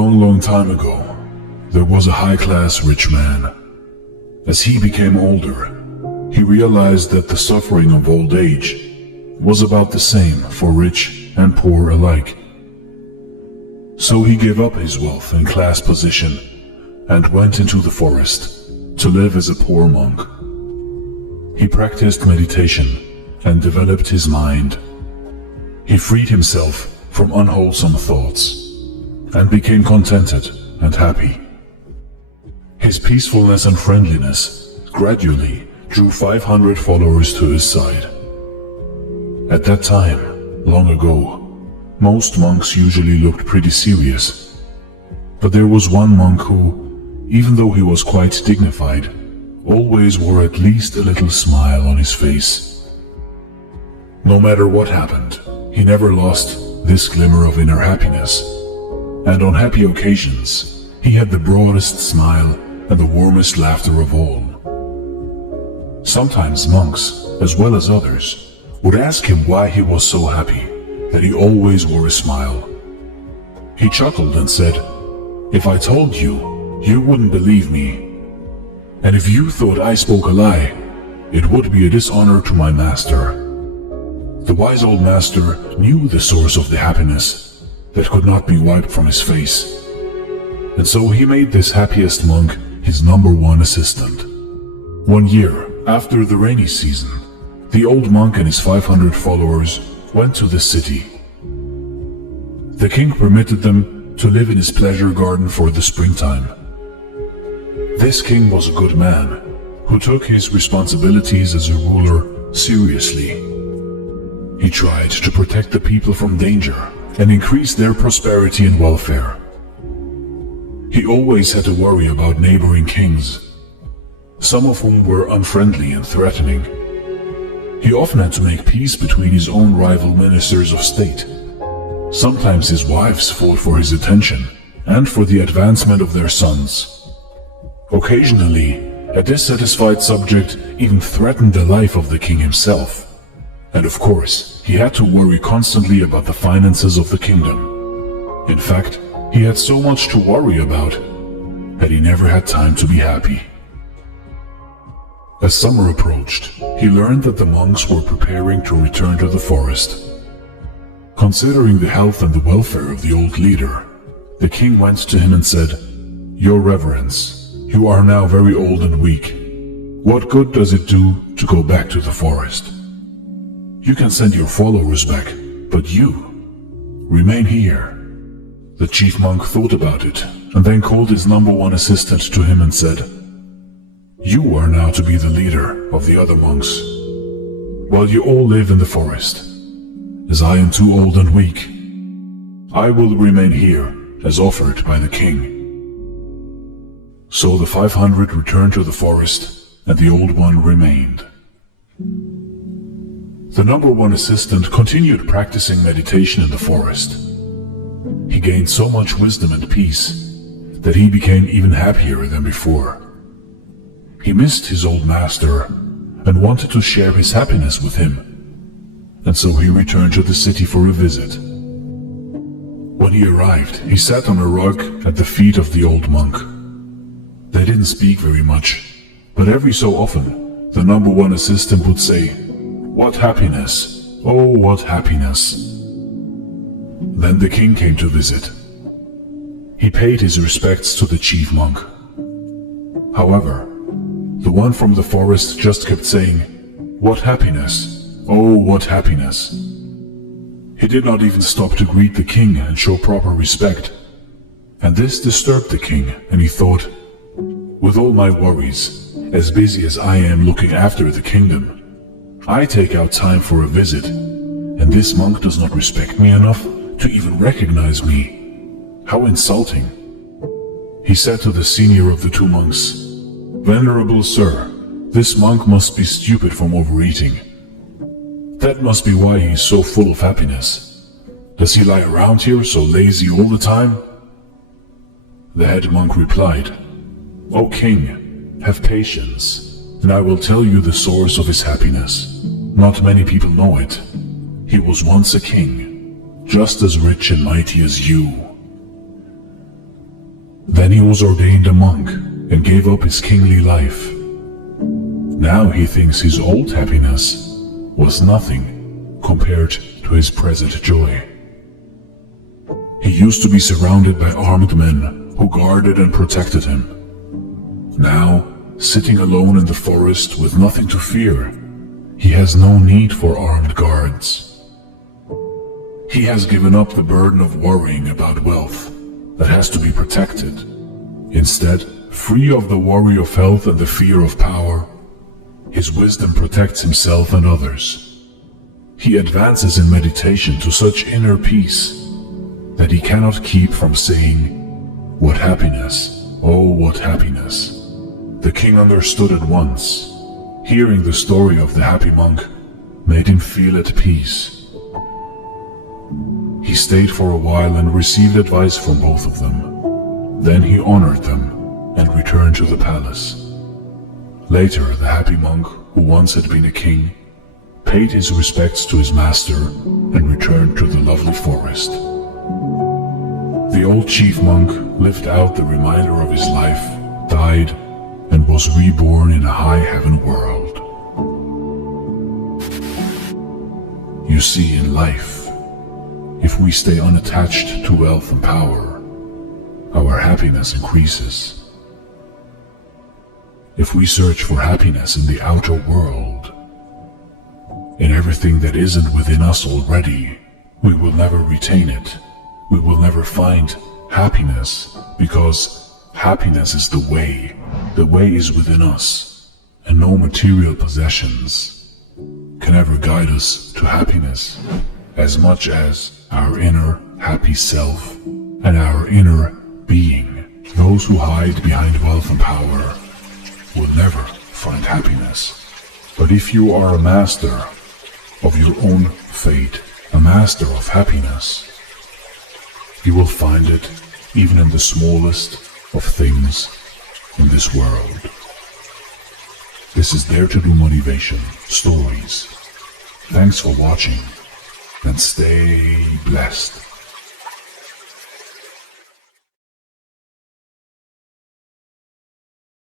long time ago, there was a high-class rich man. As he became older, he realized that the suffering of old age was about the same for rich and poor alike. So he gave up his wealth and class position and went into the forest to live as a poor monk. He practiced meditation and developed his mind. He freed himself from unwholesome thoughts and became contented and happy. His peacefulness and friendliness gradually drew 500 followers to his side. At that time, long ago, most monks usually looked pretty serious. But there was one monk who, even though he was quite dignified, always wore at least a little smile on his face. No matter what happened, he never lost this glimmer of inner happiness. And on happy occasions, he had the broadest smile and the warmest laughter of all. Sometimes monks, as well as others, would ask him why he was so happy, that he always wore a smile. He chuckled and said, "If I told you, you wouldn't believe me. And if you thought I spoke a lie, it would be a dishonor to my master." The wise old master knew the source of the happiness that could not be wiped from his face. And so he made this happiest monk his #1 assistant. One year, after the rainy season, the old monk and his 500 followers went to the city. The king permitted them to live in his pleasure garden for the springtime. This king was a good man, who took his responsibilities as a ruler seriously. He tried to protect the people from danger and increase their prosperity and welfare. He always had to worry about neighboring kings, some of whom were unfriendly and threatening. He often had to make peace between his own rival ministers of state. Sometimes his wives fought for his attention and for the advancement of their sons. Occasionally, a dissatisfied subject even threatened the life of the king himself. And of course, he had to worry constantly about the finances of the kingdom. In fact, he had so much to worry about that he never had time to be happy. As summer approached, he learned that the monks were preparing to return to the forest. Considering the health and the welfare of the old leader, the king went to him and said, "Your Reverence, you are now very old and weak. What good does it do to go back to the forest? You can send your followers back, but you remain here." The chief monk thought about it and then called his #1 assistant to him and said, "You are now to be the leader of the other monks, while you all live in the forest. As I am too old and weak, I will remain here as offered by the king." So the 500 returned to the forest and the old one remained. The #1 assistant continued practicing meditation in the forest. He gained so much wisdom and peace that he became even happier than before. He missed his old master and wanted to share his happiness with him, and so he returned to the city for a visit. When he arrived, he sat on a rug at the feet of the old monk. They didn't speak very much, but every so often, the #1 assistant would say, "What happiness! Oh, what happiness!" Then the king came to visit. He paid his respects to the chief monk. However, the one from the forest just kept saying, "What happiness! Oh, what happiness!" He did not even stop to greet the king and show proper respect. And this disturbed the king, and he thought, "With all my worries, as busy as I am looking after the kingdom, I take out time for a visit, and this monk does not respect me enough to even recognize me. How insulting." He said to the senior of the two monks, "Venerable sir, this monk must be stupid from overeating. That must be why he is so full of happiness. Does he lie around here so lazy all the time?" The head monk replied, "O king, have patience, and I will tell you the source of his happiness. Not many people know it. He was once a king, just as rich and mighty as you. Then he was ordained a monk and gave up his kingly life. Now he thinks his old happiness was nothing compared to his present joy. He used to be surrounded by armed men who guarded and protected him. Now, sitting alone in the forest with nothing to fear, he has no need for armed guards. He has given up the burden of worrying about wealth that has to be protected. Instead, free of the worry of health and the fear of power, his wisdom protects himself and others. He advances in meditation to such inner peace that he cannot keep from saying, "What happiness, oh what happiness." The king understood at once. Hearing the story of the happy monk made him feel at peace. He stayed for a while and received advice from both of them. Then he honored them and returned to the palace. Later, the happy monk, who once had been a king, paid his respects to his master and returned to the lovely forest. The old chief monk lived out the remainder of his life, died, and was reborn in a high heaven world. You see, in life, if we stay unattached to wealth and power, our happiness increases. If we search for happiness in the outer world, in everything that isn't within us already, we will never retain it. We will never find happiness, because happiness is the way. The way is within us, and no material possessions can ever guide us to happiness as much as our inner happy self and our inner being. Those who hide behind wealth and power will never find happiness. But if you are a master of your own fate, a master of happiness, you will find it even in the smallest of things in this world. This is Dare to Do Motivation Stories. Thanks for watching and stay blessed.